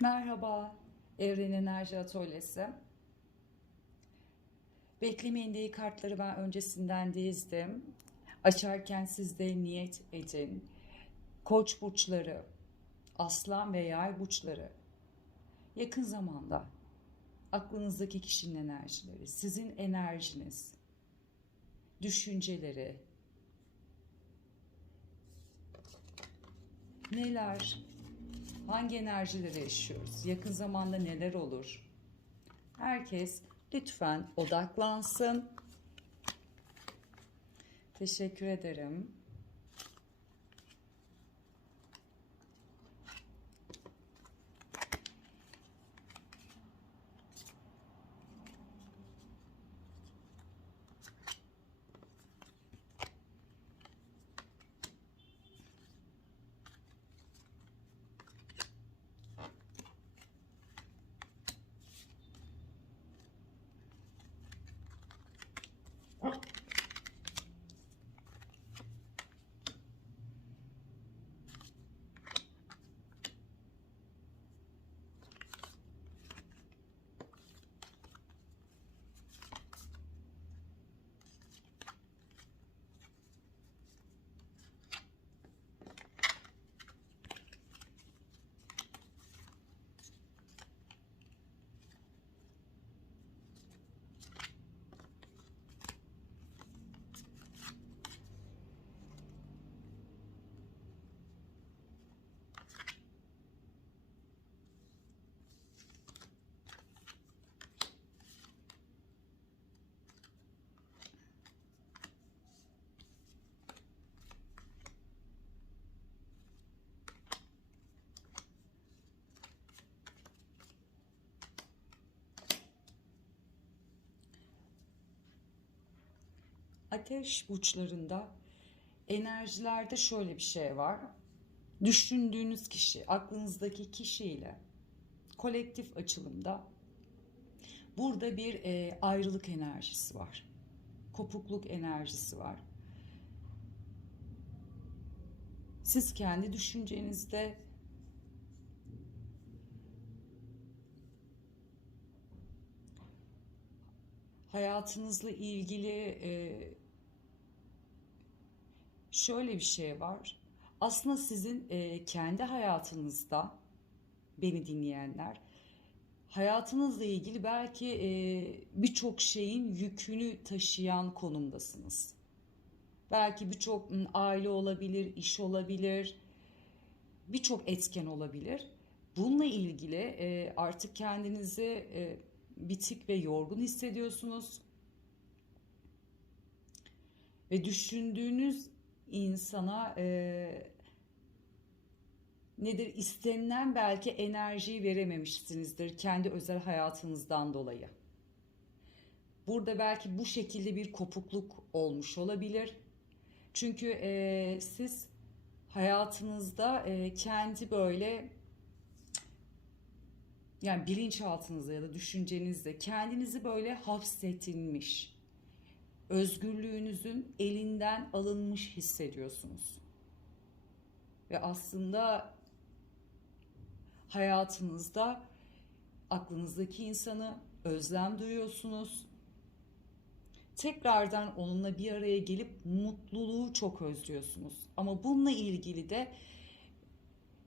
Merhaba, Evren Enerji Atölyesi. Beklemeyin diye kartları ben öncesinden dizdim. Açarken siz de niyet edin. Koç burçları, aslan ve yay burçları yakın zamanda aklınızdaki kişinin enerjileri, sizin enerjiniz, düşünceleri, neler, hangi enerjileri yaşıyoruz, yakın zamanda neler olur? Herkes lütfen odaklansın. Teşekkür ederim. Ateş burçlarında enerjilerde şöyle bir şey var. Düşündüğünüz kişi, aklınızdaki kişiyle kolektif açılımda burada bir e, ayrılık enerjisi var. Kopukluk enerjisi var. Siz kendi düşüncenizde hayatınızla ilgili e, şöyle bir şey var. Aslında sizin e, kendi hayatınızda beni dinleyenler hayatınızla ilgili belki e, birçok şeyin yükünü taşıyan konumdasınız. Belki birçok aile olabilir, iş olabilir, birçok etken olabilir. Bununla ilgili e, artık kendinizi e, bitik ve yorgun hissediyorsunuz. Ve düşündüğünüz insana e, nedir istenilen belki enerjiyi verememişsinizdir kendi özel hayatınızdan dolayı. Burada belki bu şekilde bir kopukluk olmuş olabilir. Çünkü e, siz hayatınızda e, kendi böyle yani bilinçaltınızda ya da düşüncenizde kendinizi böyle hapsetilmiş, özgürlüğünüzün elinden alınmış hissediyorsunuz. Ve aslında hayatınızda aklınızdaki insanı özlem duyuyorsunuz. Tekrardan onunla bir araya gelip mutluluğu çok özlüyorsunuz. Ama bununla ilgili de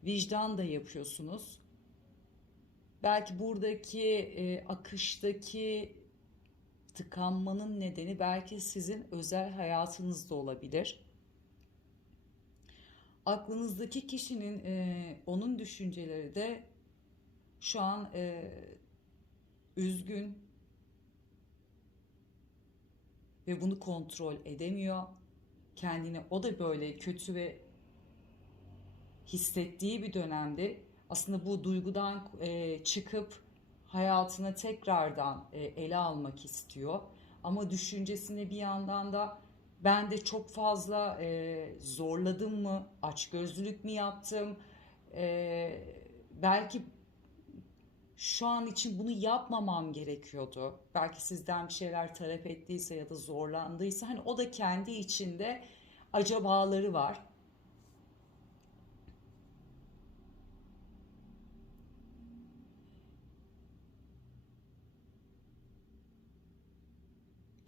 vicdan da yapıyorsunuz Belki buradaki e, akıştaki tıkanmanın nedeni belki sizin özel hayatınızda olabilir. Aklınızdaki kişinin e, onun düşünceleri de şu an e, üzgün ve bunu kontrol edemiyor. Kendini o da böyle kötü ve hissettiği bir dönemde aslında bu duygudan e, çıkıp hayatına tekrardan e, ele almak istiyor. Ama düşüncesinde bir yandan da ben de çok fazla e, zorladım mı, açgözlülük mü yaptım, e, belki şu an için bunu yapmamam gerekiyordu. Belki sizden bir şeyler talep ettiyse ya da zorlandıysa hani o da kendi içinde acabaları var.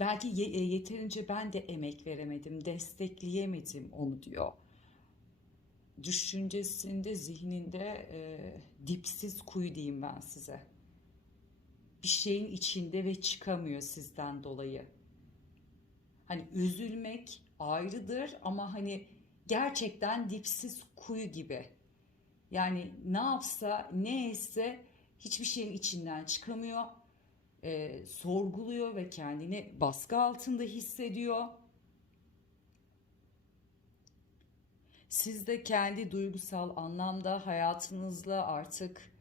Belki ye- e, yeterince ben de emek veremedim, destekleyemedim onu diyor. Düşüncesinde, zihninde e, dipsiz kuyu diyeyim ben size. Bir şeyin içinde ve çıkamıyor sizden dolayı. Hani üzülmek ayrıdır ama hani gerçekten dipsiz kuyu gibi. Yani ne yapsa, ne etse hiçbir şeyin içinden çıkamıyor. Ee, sorguluyor ve kendini baskı altında hissediyor. Siz de kendi duygusal anlamda hayatınızla artık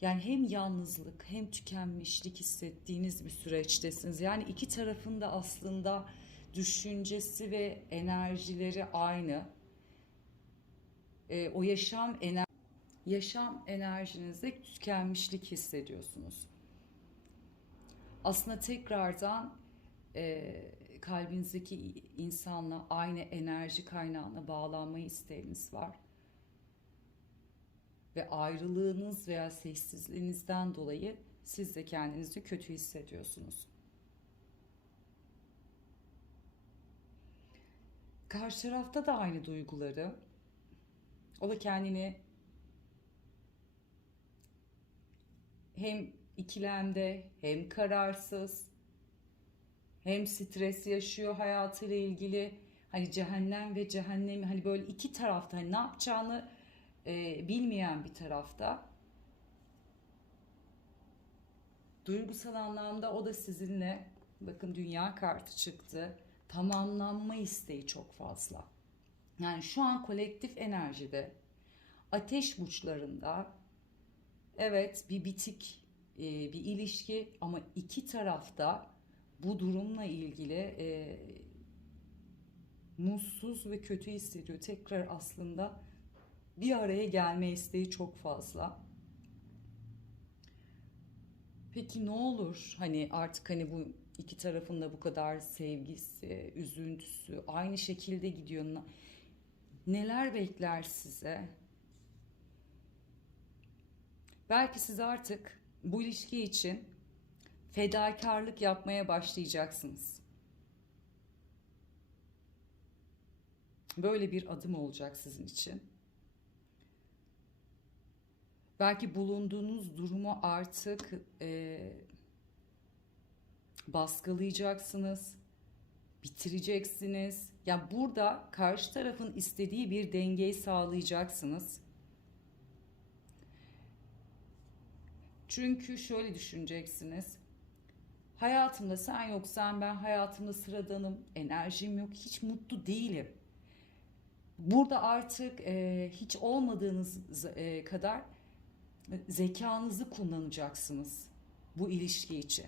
yani hem yalnızlık hem tükenmişlik hissettiğiniz bir süreçtesiniz. Yani iki tarafın da aslında düşüncesi ve enerjileri aynı. Ee, o yaşam ener yaşam enerjinizde tükenmişlik hissediyorsunuz. Aslında tekrardan e, kalbinizdeki insanla aynı enerji kaynağına bağlanma isteğiniz var. Ve ayrılığınız veya sessizliğinizden dolayı siz de kendinizi kötü hissediyorsunuz. Karşı tarafta da aynı duyguları. O da kendini hem ikilemde hem kararsız hem stres yaşıyor hayatıyla ilgili. Hani cehennem ve cehennemi hani böyle iki tarafta hani ne yapacağını e, bilmeyen bir tarafta. Duygusal anlamda o da sizinle bakın dünya kartı çıktı tamamlanma isteği çok fazla. Yani şu an kolektif enerjide ateş burçlarında evet bir bitik e, bir ilişki ama iki tarafta bu durumla ilgili e, mutsuz ve kötü hissediyor. Tekrar aslında bir araya gelme isteği çok fazla. Peki ne olur hani artık hani bu iki tarafın da bu kadar sevgisi, üzüntüsü aynı şekilde gidiyor. Neler bekler size? Belki siz artık bu ilişki için fedakarlık yapmaya başlayacaksınız. Böyle bir adım olacak sizin için. Belki bulunduğunuz durumu artık e, baskılayacaksınız, bitireceksiniz. Ya burada karşı tarafın istediği bir dengeyi sağlayacaksınız. Çünkü şöyle düşüneceksiniz. Hayatımda sen yoksan ben hayatımda sıradanım, enerjim yok, hiç mutlu değilim. Burada artık e, hiç olmadığınız e, kadar zekanızı kullanacaksınız bu ilişki için.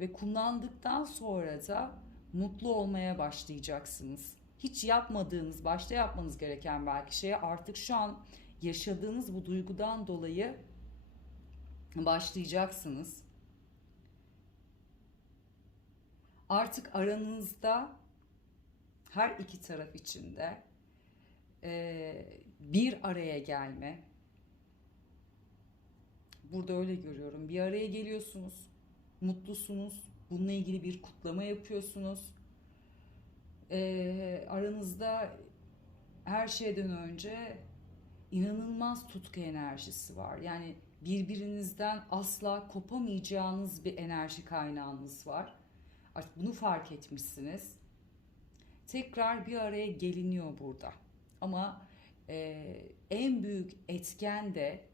Ve kullandıktan sonra da mutlu olmaya başlayacaksınız. Hiç yapmadığınız, başta yapmanız gereken belki şeye artık şu an yaşadığınız bu duygudan dolayı başlayacaksınız. Artık aranızda her iki taraf içinde e, bir araya gelme. Burada öyle görüyorum. Bir araya geliyorsunuz. Mutlusunuz. Bununla ilgili bir kutlama yapıyorsunuz. E, aranızda her şeyden önce inanılmaz tutku enerjisi var. Yani birbirinizden asla kopamayacağınız bir enerji kaynağınız var. Artık bunu fark etmişsiniz. Tekrar bir araya geliniyor burada. Ama e, en büyük etken de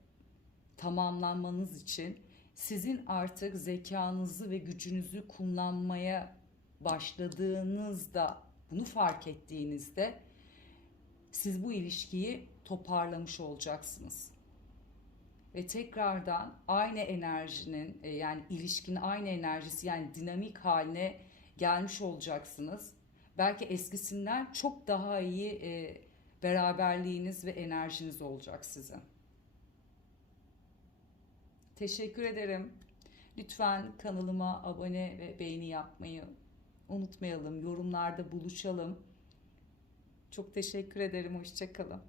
tamamlanmanız için sizin artık zekanızı ve gücünüzü kullanmaya başladığınızda bunu fark ettiğinizde siz bu ilişkiyi toparlamış olacaksınız. Ve tekrardan aynı enerjinin e, yani ilişkinin aynı enerjisi yani dinamik haline gelmiş olacaksınız. Belki eskisinden çok daha iyi e, beraberliğiniz ve enerjiniz olacak sizin. Teşekkür ederim. Lütfen kanalıma abone ve beğeni yapmayı unutmayalım. Yorumlarda buluşalım. Çok teşekkür ederim. Hoşçakalın.